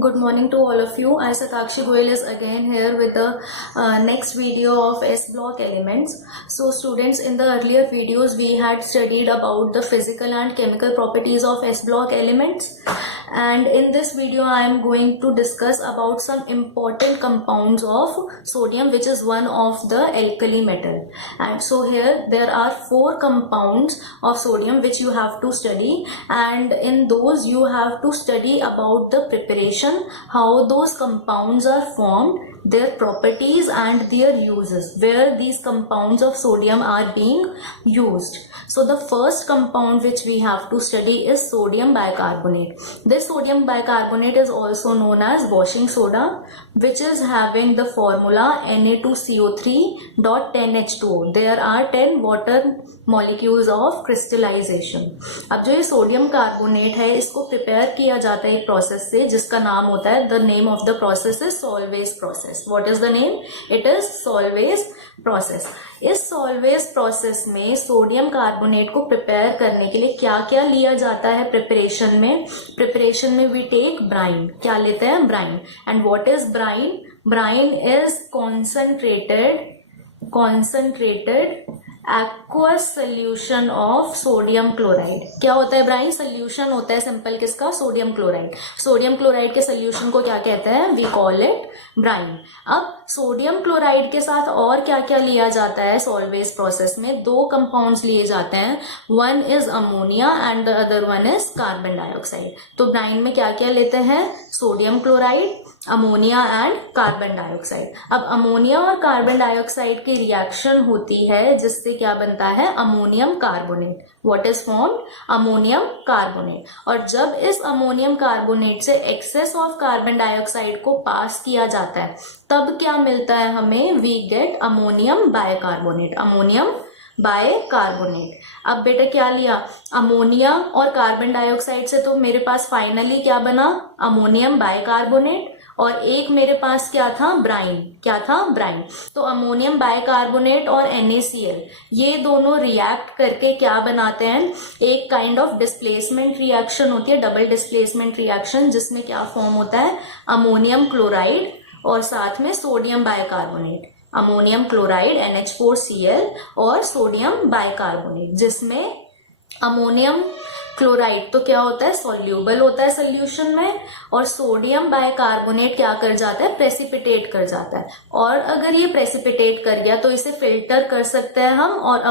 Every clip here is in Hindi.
Good morning to all of you. I, Satakshi Goyal, is again here with the next video of S block elements. So students, in the earlier videos we had studied about the physical and chemical properties of S block elements, and in this video I am going to discuss about some important compounds of sodium, which is one of the alkali metal. And so here there are 4 compounds of sodium which you have to study, and in those you have to study about the preparation, how those compounds are formed, their properties and their uses, where these compounds of sodium are being used. So the first compound which we have to study is sodium bicarbonate. This sodium bicarbonate is also known as washing soda, which is having the formula Na2CO3.10H2O. There are 10 water molecules of crystallization. अब जो ये सोडियम कार्बोनेट है, इसको प्रिपेयर किया जाता है एक प्रोसेस से जिसका नाम होता है, the name of the process is salvage process. What is the name? It is salvage process. इस सॉल्वेज प्रोसेस में सोडियम कार्बोनेट को प्रिपेयर करने के लिए क्या क्या लिया जाता है प्रिपरेशन में? प्रिपरेशन में वी टेक ब्राइन. क्या लेते हैं? Brine. And what is brine? Brine is concentrated aqueous solution of sodium chloride. क्या होता है ब्राइन? सोल्यूशन होता है सिंपल किसका? Sodium chloride. सोडियम क्लोराइड के सोल्यूशन को क्या कहते हैं? We call it brine. अब सोडियम क्लोराइड के साथ और क्या क्या लिया जाता है सॉल्वेज प्रोसेस में? 2 कंपाउंड्स लिए जाते हैं. One is ammonia and the other one is carbon dioxide. तो ब्राइन में क्या क्या लेते हैं? Sodium chloride, ammonia and carbon dioxide. अब अमोनिया और कार्बन डाइऑक्साइड की रिएक्शन होती है जिससे क्या बनता है? Ammonium carbonate. What is formed? Ammonium carbonate. और जब इस अमोनियम कार्बोनेट से एक्सेस ऑफ कार्बन डाइऑक्साइड को पास किया जाता है, तब क्या मिलता है हमें? We get ammonium bicarbonate. Ammonium bicarbonate. अब बेटा क्या लिया? अमोनिया और कार्बन डाइऑक्साइड से तो मेरे पास फाइनली क्या बना? Ammonium bicarbonate. और एक मेरे पास क्या था? ब्राइन. क्या था? ब्राइन. तो अमोनियम बाइकार्बोनेट और NaCl ये दोनों रिएक्ट करके क्या बनाते हैं? एक काइंड ऑफ डिस्प्लेसमेंट रिएक्शन होती है, डबल डिस्प्लेसमेंट रिएक्शन, जिसमें क्या फॉर्म होता है? अमोनियम क्लोराइड और साथ में sodium bicarbonate. Ammonium chloride NH4Cl और सोडियम बाइकार्बोनेट, जिसमें अमोनियम क्लोराइड तो क्या होता है? सॉल्यूबल होता है सोल्यूशन में, और सोडियम बाइकार्बोनेट क्या कर जाता है? प्रेसिपिटेट कर जाता है. और अगर ये प्रेसिपिटेट कर गया तो इसे फिल्टर कर सकते हैं हम, और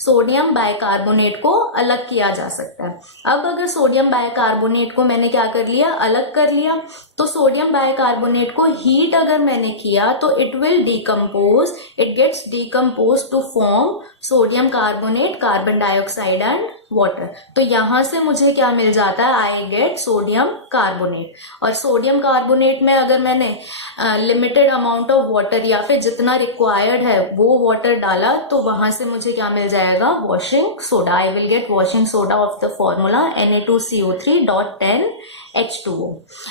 सोडियम बाइकार्बोनेट को अलग किया जा सकता है. अब अगर सोडियम बाइकार्बोनेट को मैंने क्या कर लिया? अलग कर लिया. तो सोडियम बाइकार्बोनेट को हीट अगर मैंने किया तो it will decompose. It gets decompose to form sodium carbonate, carbon dioxide and water. तो यहां से मुझे क्या मिल जाता है? I get sodium carbonate. और सोडियम कार्बोनेट में अगर मैंने लिमिटेड अमाउंट ऑफ वाटर या फिर जितना रिक्वायर्ड है वो वाटर डाला तो वहां से मुझे क्या मिल जाएगा? Washing soda. I will get washing soda of the formula Na2CO3.10H2O.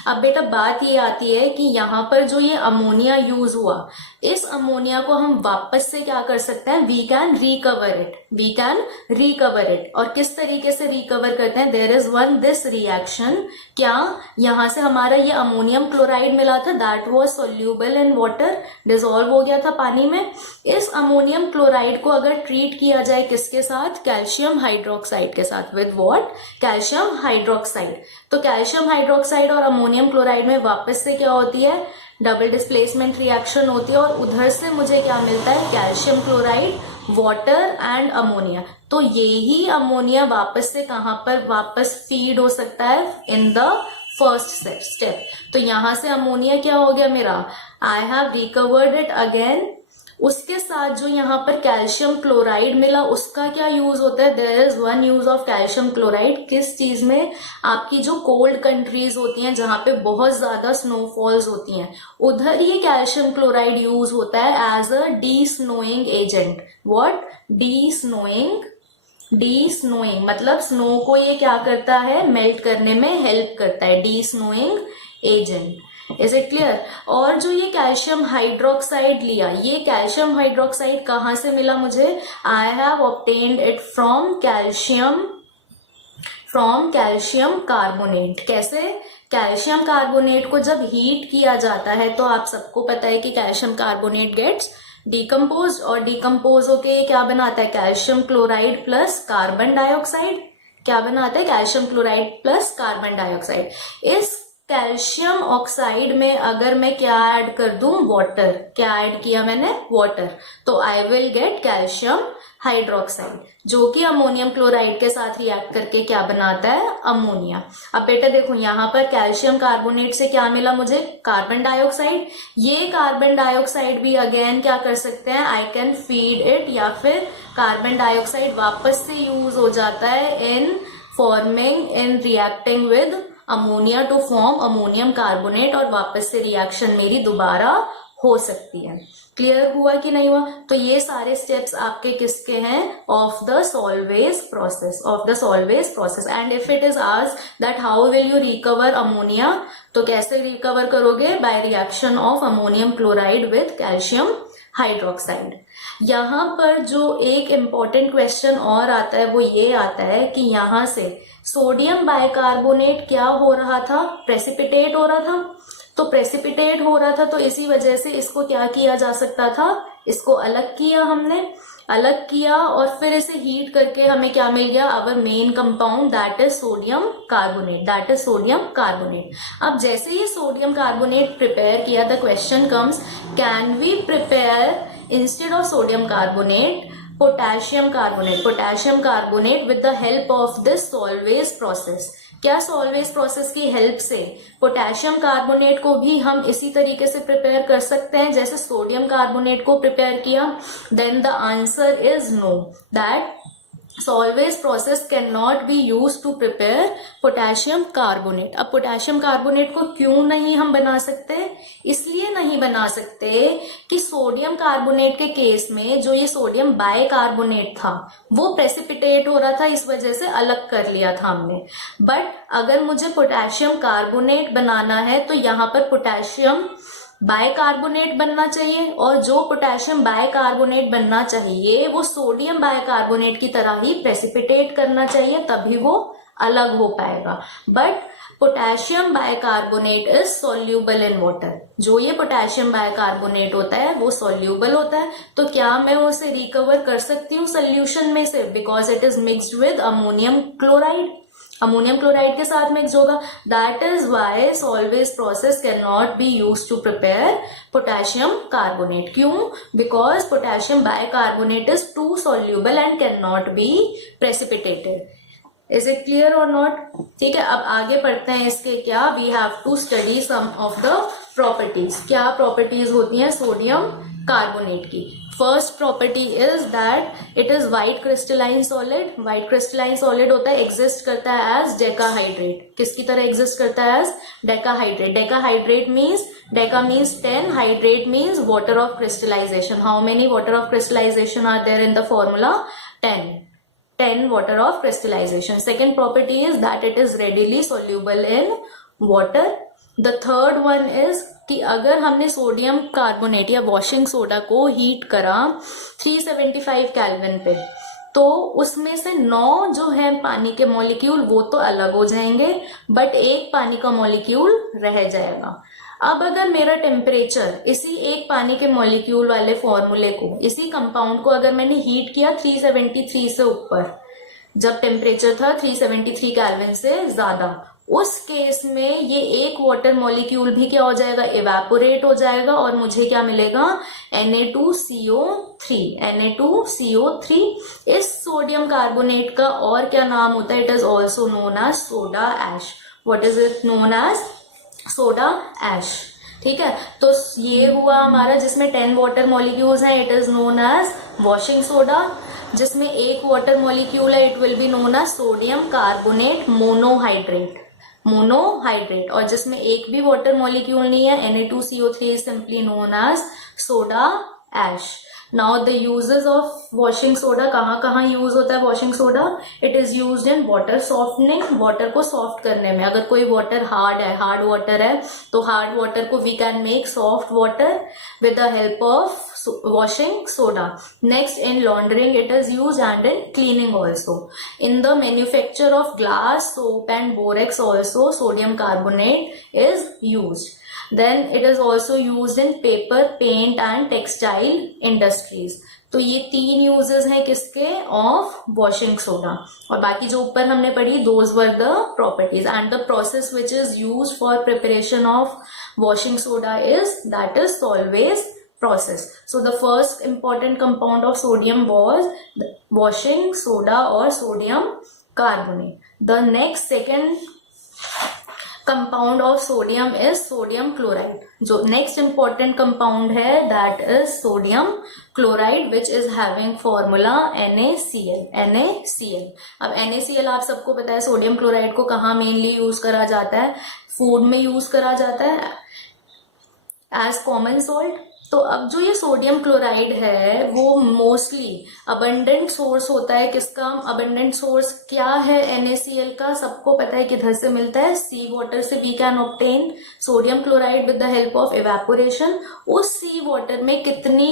अब बेटा बात ये आती है कि यहाँ पर जो ये अमोनिया यूज हुआ, इस अमोनिया को हम वापस से क्या कर सकते हैं? We can recover it. We can recover it. और किस तरीके से रिकवर करते हैं? There is one this reaction. क्या यहां से हमारा ये अमोनियम क्लोराइड मिला था, that was soluble in water, dissolve हो गया था पानी में. इस अमोनियम क्लोराइड को अगर ट्रीट किया जाए किसके साथ? कैल्शियम हाइड्रोक्साइड के साथ. With what? Calcium hydroxide. तो कैल्शियम हाइड्रोक्साइड और अमोनियम क्लोराइड में वापस से क्या होती है? डबल डिस्प्लेसमेंट रिएक्शन होती है, और उधर से मुझे क्या मिलता है? Calcium chloride, water and ammonia. तो यही अमोनिया वापस से कहां पर वापस फीड हो सकता है? In the first step. तो यहां से अमोनिया क्या हो गया मेरा? I have recovered it again. उसके साथ जो यहाँ पर कैल्शियम क्लोराइड मिला उसका क्या यूज होता है? There is one use of calcium chloride. किस चीज में? आपकी जो कोल्ड कंट्रीज होती हैं जहां पे बहुत ज्यादा स्नोफॉल्स होती हैं, उधर ये कैल्शियम क्लोराइड यूज होता है as a de snowing agent. What? De snowing मतलब स्नो को ये क्या करता है? मेल्ट करने में हेल्प करता है. D snowing agent. Is it clear? और जो ये कैल्शियम हाइड्रोक्साइड लिया, ये कैल्शियम हाइड्रोक्साइड कहाँ से मिला मुझे? I have obtained it from calcium carbonate. कैसे? कैल्शियम कार्बोनेट को जब हीट किया जाता है तो आप सबको पता है कि कैल्शियम कार्बोनेट गेट्स डिकम्पोज, और डिकम्पोज होके क्या बनाता है, calcium chloride plus carbon dioxide. क्या बनाता है, calcium chloride plus carbon dioxide. इस कैल्शियम ऑक्साइड में अगर मैं क्या ऐड कर दूं, वाटर, क्या ऐड किया मैंने, वाटर, तो I will get calcium hydroxide, जो कि अमोनियम क्लोराइड के साथ रिएक्ट करके क्या बनाता है, अमोनिया। अब बेटा देखो यहाँ पर कैल्शियम कार्बोनेट से क्या मिला मुझे, कार्बन डाइऑक्साइड। ये कार्बन डाइऑक्साइड भी अगेन क्या कर सकते हैं, आई कैन फीड इट, या फिर कार्बन डाइऑक्साइड वापस से यूज हो जाता है in forming, in reacting with ammonia to form ammonium carbonate, और वापस से रिएक्शन मेरी दोबारा हो सकती है। क्लियर हुआ कि नहीं हुआ? तो ये सारे स्टेप्स आपके किसके हैं, of the salvage process, of the salvage process. And if it is asked that how will you recover ammonia, तो कैसे रिकवर करोगे, by reaction of ammonium chloride with calcium hydroxide. यहाँ पर जो एक इम्पॉर्टेंट क्वेश्चन और आता है वो ये आता है कि यहाँ से सोडियम बाइकार्बोनेट क्या हो रहा था, प्रेसिपिटेट हो रहा था। तो प्रेसिपिटेट हो रहा था तो इसी वजह से इसको क्या किया जा सकता था, इसको अलग किया हमने, अलग किया और फिर इसे हीट करके हमें क्या मिल गया, our main compound, that is sodium carbonate, that is sodium carbonate. अब जैसे ही सोडियम कार्बोनेट प्रिपेयर किया, the question comes, can we prepare instead of sodium carbonate potassium carbonate, potassium carbonate with the help of this Solvay process. क्या सॉल्वेज प्रोसेस की हेल्प से पोटेशियम कार्बोनेट को भी हम इसी तरीके से प्रिपेयर कर सकते हैं जैसे सोडियम कार्बोनेट को प्रिपेयर किया? Then the answer is no, that Solvay process can not be use to prepare potassium carbonate. अब पोटेशियम कार्बोनेट को क्यों नहीं हम बना सकते? इसलिए नहीं बना सकते कि सोडियम कार्बोनेट के केस में जो ये सोडियम बाइकार्बोनेट था वो प्रेसिपिटेट हो रहा था, इस वजह से अलग कर लिया था हमने। बट अगर मुझे पोटेशियम कार्बोनेट बनाना है तो यहाँ पर पोटेशियम बाइकार्बोनेट बनना चाहिए, और जो पोटेशियम बाइकार्बोनेट बनना चाहिए वो सोडियम बाइकार्बोनेट की तरह ही प्रेसिपिटेट करना चाहिए, तभी वो अलग हो पाएगा। But potassium bicarbonate is soluble in water. जो ये पोटेशियम बाइकार्बोनेट होता है वो सॉल्यूबल होता है, तो क्या मैं उसे रिकवर कर सकती हूँ सोल्यूशन में से, because it is mixed with ammonium chloride, ammonium chloride के साथ मिक्स होगा। That is why Solvay's process can not be use to prepare potassium carbonate. क्यों? Because potassium bicarbonate is too soluble and can not be precipitated. Is it clear or not? ठीक है, अब आगे पढ़ते हैं इसके क्या, we have to study some of the properties. क्या प्रॉपर्टीज होती हैं सोडियम कार्बोनेट की? First property is that it is white crystalline solid. White crystalline solid होता है, एग्जिस्ट करता है एज डेकाहाइड्रेट। किसकी तरह एग्जिस्ट करता है? As decahydrate. Decahydrate means, deca means 10, hydrate means water of crystallisation. How many water of crystallisation are there in the formula? 10 water of crystallization. Second property is that it is readily soluble in water. The third one is कि अगर हमने सोडियम कार्बोनेट या वॉशिंग सोडा को हीट करा 375 केल्विन पे, तो उसमें से 9 जो है पानी के मॉलिक्यूल वो तो अलग हो जाएंगे, बट एक पानी का मॉलिक्यूल रह जाएगा। अब अगर मेरा टेम्परेचर इसी एक पानी के मॉलिक्यूल वाले फॉर्मूले को, इसी कंपाउंड को अगर मैंने हीट किया 373 से ऊपर, जब टेम्परेचर था 373 केल्विन से ज्यादा, उस केस में ये एक वाटर मॉलिक्यूल भी क्या हो जाएगा? इवेपोरेट हो जाएगा, और मुझे क्या मिलेगा? Na2CO3। Na2CO3 इस सोडियम कार्बोनेट का और क्या नाम होता है? It is also known as soda ash. What is it known as? Soda ash. ठीक है, तो ये हुआ हमारा जिसमें 10 वाटर मॉलिक्यूल्स हैं, it is known as washing soda. जिसमें एक वाटर मॉलिक्यूल है, it will be known as sodium carbonate monohydrate, monohydrate. और जिसमें एक भी वाटर मॉलिक्यूल नहीं है, Na2CO3 is simply known as soda ash. Now the uses of washing soda, कहाँ कहाँ यूज होता है washing soda? It is used in water softening, water को सॉफ्ट करने में. अगर कोई वाटर हार्ड है, हार्ड वाटर है, तो हार्ड वाटर को we can make soft water with the help of washing soda. Next, in laundering it is used, and in cleaning also. In the manufacture of glass, soap and borax also sodium carbonate is used. Then it is also used in paper, paint and textile industries. तो ये 3 यूजेस हैं किसके? Of washing soda. और बाकी जो ऊपर हमने पढ़ी, those were the properties. And the process which is used for preparation of washing soda is, that is Solvay's process. So the first important compound of sodium was the washing soda or sodium carbonate. The next second compound of sodium is sodium chloride. जो next important compound है, that is sodium chloride, which is having formula NaCl. NaCl. अब NaCl आप सबको पता है सोडियम क्लोराइड को कहाँ मेनली यूज करा जाता है? फूड में यूज करा जाता है एज कॉमन सॉल्ट. तो अब जो ये सोडियम क्लोराइड है वो मोस्टली अबंडेंट सोर्स होता है. किसका अबंडेंट सोर्स क्या है? NaCl का. सबको पता है किधर से मिलता है? सी वाटर से we can obtain sodium chloride with the help of evaporation. उस सी वाटर में कितनी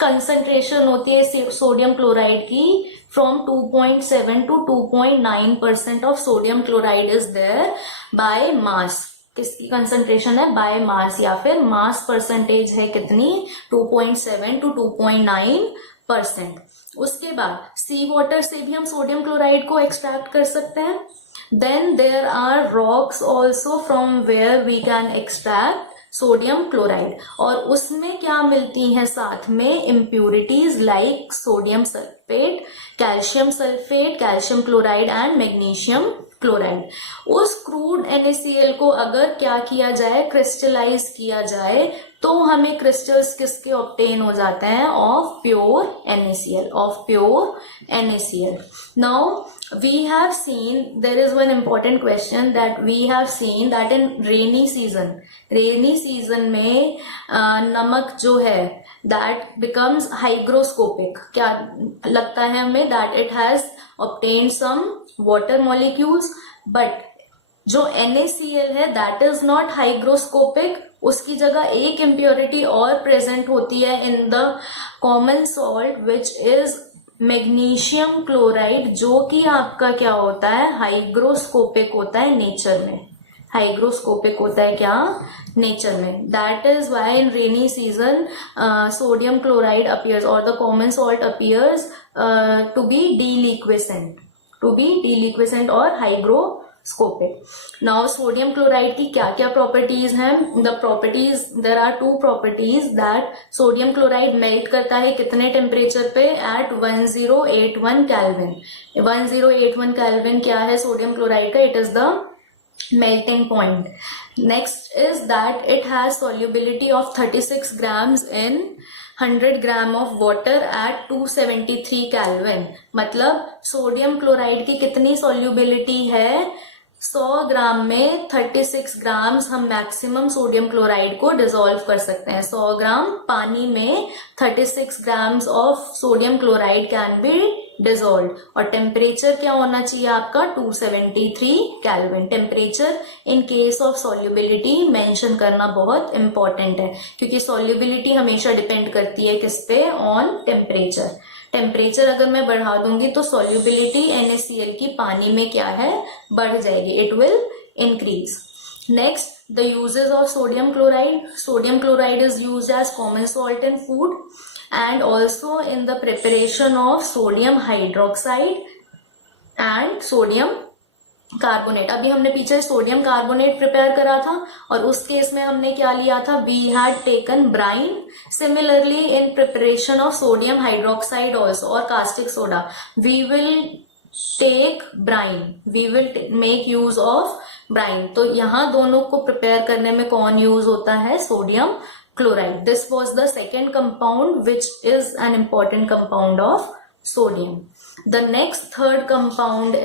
कंसंट्रेशन होती है सोडियम क्लोराइड की? From 2.7 to 2.9% of sodium chloride is there by mass. किसकी कंसंट्रेशन है? बाय मास, या फिर मास परसेंटेज है कितनी? 2.7 to 2.9%. उसके बाद सी वाटर से भी हम सोडियम क्लोराइड को एक्सट्रैक्ट कर सकते हैं. Then there are rocks also from where we can extract sodium chloride. और उसमें क्या मिलती हैं साथ में? Impurities like sodium sulphate, calcium sulphate, calcium chloride and magnesium chloride. उस क्रूड NaCl को अगर क्या किया जाए? क्रिस्टलाइज किया जाए, तो हमें क्रिस्टल्स किसके ऑब्टेन हो जाते हैं? Of pure NaCl. Of pure NaCl. Now we have seen, there is one important question that we have seen that in rainy season में नमक जो है that becomes hygroscopic. क्या लगता है हमें? that it has obtained some water molecules, but जो NaCl है that is not hygroscopic. उसकी जगह एक impurity और present होती है in the common salt which is magnesium chloride, जो कि आपका क्या होता है? हाइग्रोस्कोपिक होता है नेचर में. हाइग्रोस्कोपिक होता है क्या? नेचर में. That is why in rainy season sodium chloride appears और the common salt appears to be deliquescent और हाइग्रोस्कोपिक. नाउ सोडियम क्लोराइड की क्या क्या प्रॉपर्टीज हैं? The properties, there are 2 properties that sodium chloride melt करता है कितने टेम्परेचर पे? Eight 1081 kelvin. 1081 केल्विन क्या है सोडियम क्लोराइड का? It is the melting point. Next is that it has solubility of 36 grams in 100 gram of water at 273 kelvin. मतलब सोडियम क्लोराइड की कितनी सॉल्युबिलिटी है? 100 ग्राम में 36 ग्राम्स हम मैक्सिमम सोडियम क्लोराइड को डिसॉल्व कर सकते हैं. 100 ग्राम पानी में 36 grams of sodium chloride can be dissolve. और टेम्परेचर क्या होना चाहिए आपका? 273 kelvin. Temperature in case of solubility mention करना बहुत इंपॉर्टेंट है, क्योंकि सॉल्युबिलिटी हमेशा डिपेंड करती है किस पे? On temperature. टेम्परेचर अगर मैं बढ़ा दूंगी तो सॉल्युबिलिटी NaCl की पानी में क्या है? बढ़ जाएगी. It will increase. Next, the uses of sodium chloride. Sodium chloride is used as common salt in food and also in the preparation of sodium hydroxide and sodium carbonate. अभी हमने पीछे सोडियम कार्बोनेट प्रिपेयर करा था और उस केस में हमने क्या लिया था? we had taken brine. Similarly in preparation of sodium hydroxide also or caustic soda we will take brine. We will make use of brine. तो यहाँ दोनों को प्रिपेयर करने में कौन यूज होता है? Sodium chloride. This was the second compound which is an important compound of sodium. The third compound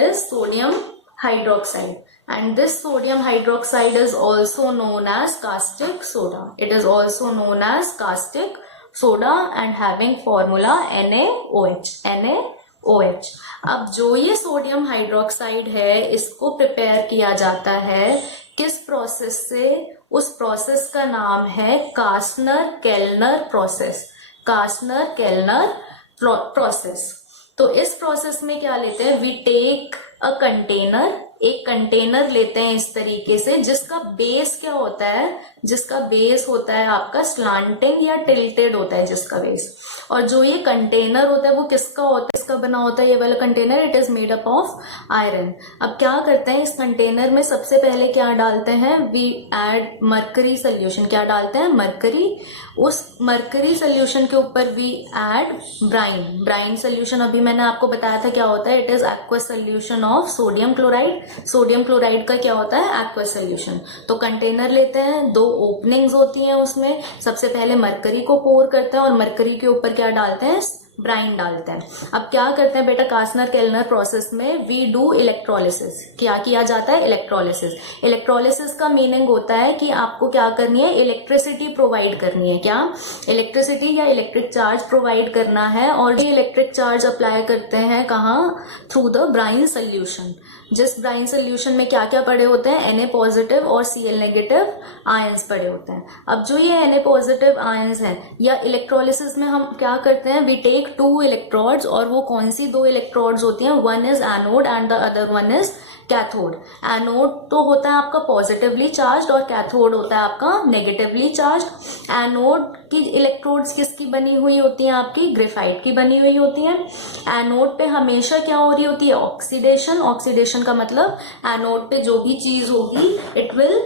is sodium hydroxide. and this sodium hydroxide is also known as caustic soda. It is also known as caustic soda and having formula NaOH. NaOH. अब जो ये सोडियम हाइड्रोक्साइड है इसको प्रिपेयर किया जाता है किस प्रोसेस से? उस प्रोसेस का नाम है कास्नर केल्नर प्रोसेस. कास्नर केल्नर प्रोसेस. तो इस प्रोसेस में क्या लेते हैं? We take a container. एक कंटेनर लेते हैं इस तरीके से जिसका बेस क्या होता है? जिसका बेस होता है आपका स्लांटिंग या टिल्टेड होता है जिसका बेस. और जो ये कंटेनर होता है वो किसका होता है? इसका बना होता है ये वाला container. It is made up of iron. अब क्या करते हैं इस कंटेनर में? सबसे पहले क्या डालते हैं? We add mercury solution. क्या डालते हैं? मरकरी. उस मरकरी सोल्यूशन के ऊपर we add brine. Brine solution अभी मैंने आपको बताया था क्या होता है. It is aqua solution of sodium chloride. Sodium chloride का क्या होता है? Aqua solution. तो कंटेनर लेते हैं, दो ओपनिंग्स होती हैं उसमें. सबसे पहले मरकरी को पोर करते हैं और मरकरी के ऊपर क्या डालते हैं? ब्राइन डालते हैं. अब क्या करते हैं बेटा? कास्नर केल्नर प्रोसेस में वी डू इलेक्ट्रोलिसिस. क्या किया जाता है? इलेक्ट्रोलिसिस. इलेक्ट्रोलिसिस का मीनिंग होता है कि आपको क्या करनी है? इलेक्ट्रिसिटी प्रोवाइड करनी है. क्या? इलेक्ट्रिसिटी या इलेक्ट्रिक चार्ज प्रोवाइड करना है. और ये इलेक्ट्रिक चार्ज अप्लाई करते हैं कहाँ? Through the brine solution. जिस ब्राइन सोल्यूशन में क्या क्या पड़े होते हैं? Na पॉजिटिव और Cl नेगेटिव आयंस पड़े होते हैं. अब जो ये Na पॉजिटिव आयंस हैं या इलेक्ट्रोलिसिस में हम क्या करते हैं? We take 2 electrodes. और वो कौन सी 2 इलेक्ट्रोड्स होती हैं? One is anode and the other one is cathode. Anode तो होता है आपका पॉजिटिवली चार्ज और कैथोड होता है आपका नेगेटिवली चार्ज. एनोड की इलेक्ट्रोड्स किसकी बनी हुई होती हैं? आपकी ग्रेफाइट की बनी हुई होती हैं. एनोड पे हमेशा क्या हो रही होती है? ऑक्सीडेशन. ऑक्सीडेशन का मतलब एनोड पे जो भी चीज होगी इट विल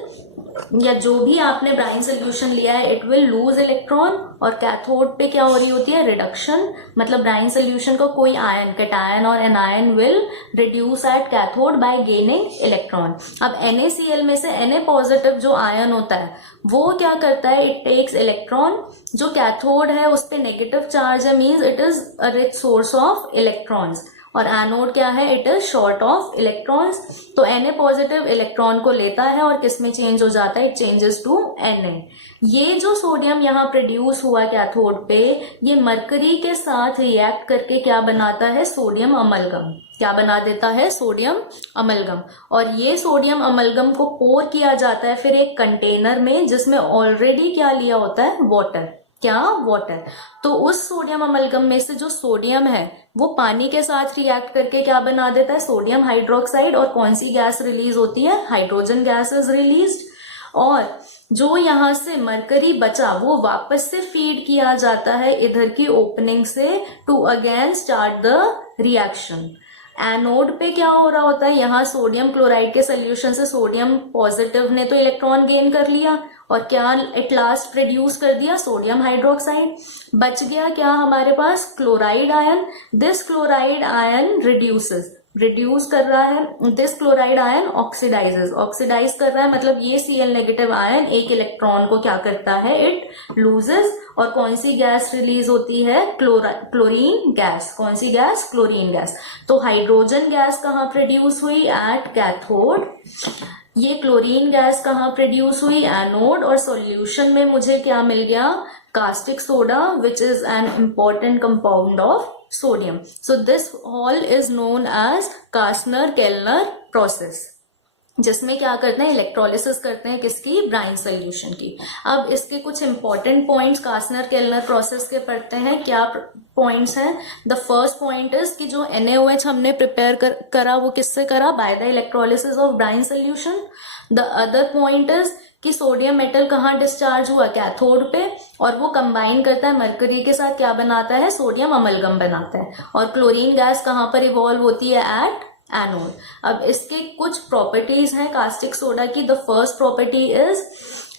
या जो भी आपने ब्राइन सोल्यूशन लिया है इट विल लूज इलेक्ट्रॉन. और कैथोड पे क्या हो रही होती है? रिडक्शन. मतलब ब्राइन सोल्यूशन का कोई आयन, कैटायन और anion will reduce at cathode bye gaining electron. अब NaCl में से Na पॉजिटिव जो आयन होता है वो क्या करता है? It takes electron. जो कैथोड है उस पे नेगेटिव चार्ज है, means it is a rich source of electrons. और एनोड क्या है? It is short of electrons. तो Na पॉजिटिव इलेक्ट्रॉन को लेता है और किस में चेंज हो जाता है? It changes to Na. ये जो सोडियम यहाँ प्रोड्यूस हुआ कैथोड पे ये मरकरी के साथ रिएक्ट करके क्या बनाता है? Sodium amalgam. क्या बना देता है? Sodium amalgam. और ये सोडियम अमलगम को पोर किया जाता है फिर एक कंटेनर में जिसमें ऑलरेडी क्या लिया होता है? वाटर. क्या? वाटर. तो उस सोडियम अमलगम में से जो सोडियम है वो पानी के साथ रिएक्ट करके क्या बना देता है? Sodium hydroxide. और कौन सी गैस रिलीज होती है? Hydrogen gas is released. और जो यहाँ से मरकरी बचा वो वापस से फीड किया जाता है इधर की ओपनिंग से to again start the reaction. Anode पे क्या हो रहा होता है? यहाँ सोडियम क्लोराइड के सोल्यूशन से सोडियम पॉजिटिव ने तो इलेक्ट्रॉन गेन कर लिया और क्या एट लास्ट प्रोड्यूस कर दिया? Sodium hydroxide. बच गया क्या हमारे पास? Chloride ion. This chloride ion reduce कर रहा है. दिस क्लोराइड आयन ऑक्सीडाइज कर रहा है. मतलब ये Cl नेगेटिव आयन एक इलेक्ट्रॉन को क्या करता है? It loses. और कौन सी गैस रिलीज होती है? Chlorine gas. कौन सी गैस? Chlorine gas. तो हाइड्रोजन गैस कहाँ प्रोड्यूस हुई? At cathode. ये क्लोरीन गैस कहाँ प्रोड्यूस हुई? एनोड. और सॉल्यूशन में मुझे क्या मिल गया? Caustic soda which is an important compound of sodium. So this all is known as Kastner-Kellner process. जिसमें क्या करते हैं? इलेक्ट्रोलिसिस करते हैं किसकी? ब्राइन सोल्यूशन की. अब इसके कुछ इंपॉर्टेंट पॉइंट्स कास्नर केल्नर प्रोसेस के पढ़ते हैं. क्या पॉइंट्स हैं? द फर्स्ट पॉइंट इज कि जो NaOH हमने प्रिपेयर करा वो किससे करा? By the electrolysis of brine solution. The other point is कि सोडियम मेटल कहाँ डिस्चार्ज हुआ? कैथोड पे. और वो कंबाइन करता है मरकरी के साथ. क्या बनाता है? सोडियम अमलगम बनाता है. और क्लोरीन गैस कहाँ पर इवॉल्व होती है? At anode. अब इसके कुछ प्रॉपर्टीज हैं कास्टिक सोडा की. The first property is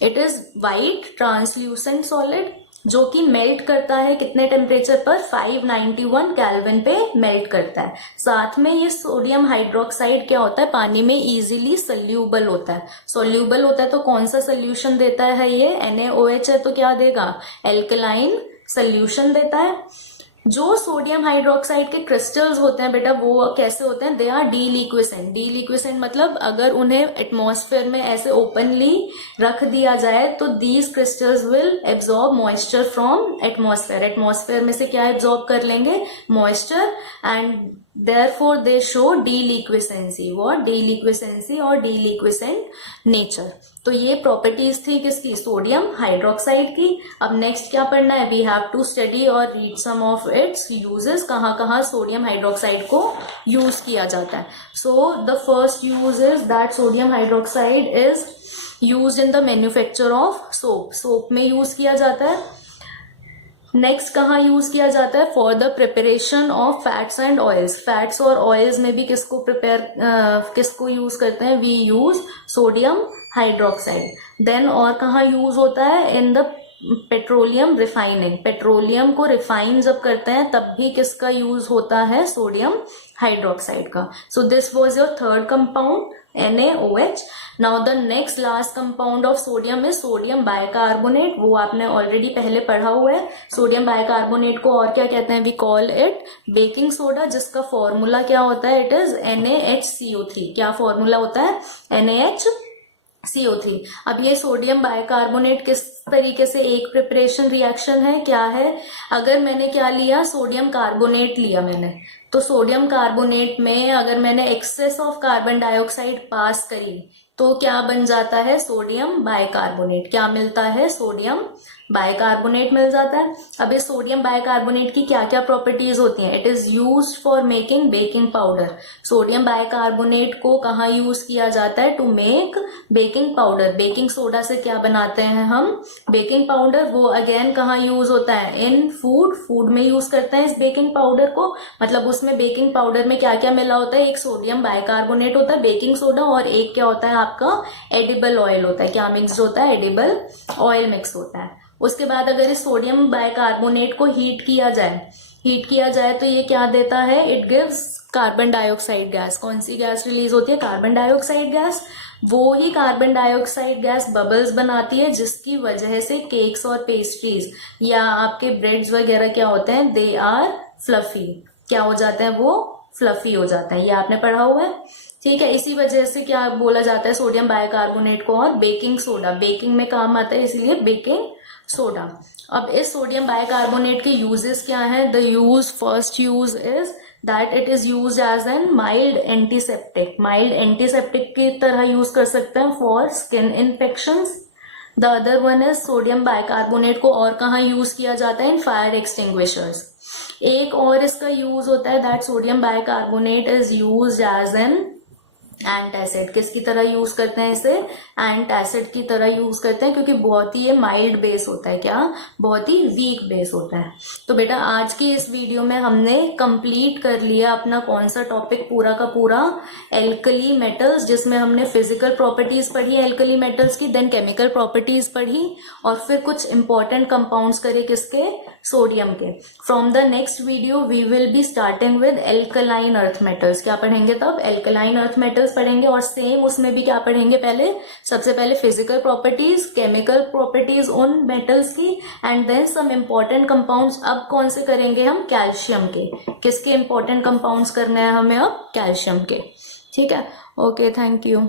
it is white translucent solid जो कि मेल्ट करता है कितने टेम्परेचर पर? 591 केल्विन पे मेल्ट करता है. साथ में ये सोडियम हाइड्रोक्साइड क्या होता है? पानी में इजीली सोल्यूबल होता है. सोल्यूबल होता है तो कौन सा सोल्यूशन देता है? ये NaOH है तो क्या देगा? एल्कलाइन सोल्यूशन देता है. जो सोडियम हाइड्रोक्साइड के क्रिस्टल्स होते हैं बेटा वो कैसे होते हैं, दे आर डीलिक्विसेंट। डीलिक्विसेंट मतलब अगर उन्हें एटमॉस्फेयर में ऐसे ओपनली रख दिया जाए तो these crystals will absorb moisture from atmosphere. Atmosphere में से क्या एब्जॉर्ब कर लेंगे, moisture, and therefore they show deliquescency। what? deliquescency और deliquescent nature। तो ये प्रॉपर्टीज थी किसकी, सोडियम हाइड्रोक्साइड की। अब नेक्स्ट क्या पढ़ना है, वी हैव टू स्टडी और read some of its uses, कहाँ कहाँ सोडियम हाइड्रोक्साइड को यूज किया जाता है। So the first use is that sodium hydroxide is use in the manufacture of soap. Soap में यूज किया जाता है। नेक्स्ट कहाँ यूज किया जाता है, for the preparation of fats and oils. Fats और ऑयल्स में भी किसको यूज करते हैं, we use sodium hydroxide. Then और कहाँ यूज होता है, in the petroleum refining. Petroleum को रिफाइन जब करते हैं तब भी किसका यूज होता है, सोडियम हाइड्रोक्साइड का। So this was your third compound NaOH। Now the next last compound of sodium is sodium bicarbonate. वो आपने ऑलरेडी पहले पढ़ा हुआ है। सोडियम बाइकार्बोनेट को और क्या कहते हैं, we call it baking soda, जिसका फॉर्मूला क्या होता है, इट इज NaHCO3। क्या फॉर्मूला होता है, NaHCO3। अब ये सोडियम बाइकार्बोनेट किस तरीके से एक प्रिपरेशन रिएक्शन है, क्या है, अगर मैंने क्या लिया, सोडियम कार्बोनेट लिया मैंने, तो सोडियम कार्बोनेट में अगर मैंने एक्सेस ऑफ कार्बन डाइऑक्साइड पास करी तो क्या बन जाता है, सोडियम बाइकार्बोनेट। क्या मिलता है, सोडियम बाइकार्बोनेट मिल जाता है। अब इस सोडियम बाइकार्बोनेट की क्या क्या प्रॉपर्टीज होती हैं, it is used for making baking powder. Sodium bicarbonate को कहाँ यूज किया जाता है, to make baking powder. Baking soda से क्या बनाते हैं हम, बेकिंग पाउडर। वो अगेन कहाँ यूज होता है, इन फूड। फूड में यूज करते हैं इस बेकिंग पाउडर को, मतलब उसमें बेकिंग पाउडर में क्या क्या मिला होता है, एक सोडियम बाइकार्बोनेट होता है, बेकिंग सोडा, और एक क्या होता है आपका एडिबल ऑयल होता है। क्या मिक्स होता है, एडिबल ऑयल मिक्स होता है। उसके बाद अगर इस सोडियम बाइकार्बोनेट को हीट किया जाए तो ये क्या देता है, it gives carbon dioxide gas. कौन सी गैस रिलीज होती है, कार्बन डाइऑक्साइड गैस। वो ही कार्बन डाइऑक्साइड गैस बबल्स बनाती है, जिसकी वजह से केक्स और पेस्ट्रीज या आपके ब्रेड्स वगैरह क्या होते हैं, दे आर फ्लफी। क्या हो जाते हैं, वो फ्लफी हो जाता है। ये आपने पढ़ा हुआ है, ठीक है। इसी वजह से क्या बोला जाता है सोडियम बाइकार्बोनेट को, और बेकिंग सोडा, बेकिंग में काम आता है इसलिए बेकिंग सोडा। अब इस सोडियम बाइकार्बोनेट के यूजेस क्या हैं, the first use is that it is use as an mild antiseptic. Mild antiseptic की तरह यूज कर सकते हैं for skin infections. The other one is sodium bicarbonate को और कहाँ यूज किया जाता है, इन फायर एक्सटिंग्विशर्स। एक और इसका यूज होता है that sodium bicarbonate is use as an antacid. किसकी तरह यूज करते हैं इसे, एंटासिड की तरह यूज करते हैं, क्योंकि बहुत ही ये माइल्ड बेस होता है, क्या, बहुत ही वीक बेस होता है। तो बेटा आज की इस वीडियो में हमने कंप्लीट कर लिया अपना कौन सा टॉपिक, पूरा का पूरा एल्कली मेटल्स, जिसमें हमने फिजिकल प्रॉपर्टीज पढ़ी एल्कली मेटल्स की, देन केमिकल प्रॉपर्टीज पढ़ी, और फिर कुछ इंपॉर्टेंट कंपाउंड्स करे किसके, सोडियम के। From the next video we will be starting with alkaline earth metals. क्या पढ़ेंगे तब, एल्कलाइन अर्थ मेटल्स पढ़ेंगे, और सेम उसमें भी क्या पढ़ेंगे, सबसे पहले फिजिकल प्रॉपर्टीज, केमिकल प्रॉपर्टीज उन मेटल्स की, and then some important compounds. अब कौन से करेंगे हम, कैल्शियम के। किसके इंपॉर्टेंट कंपाउंड्स करने हैं हमें अब, कैल्शियम के, ठीक है। Okay, thank you.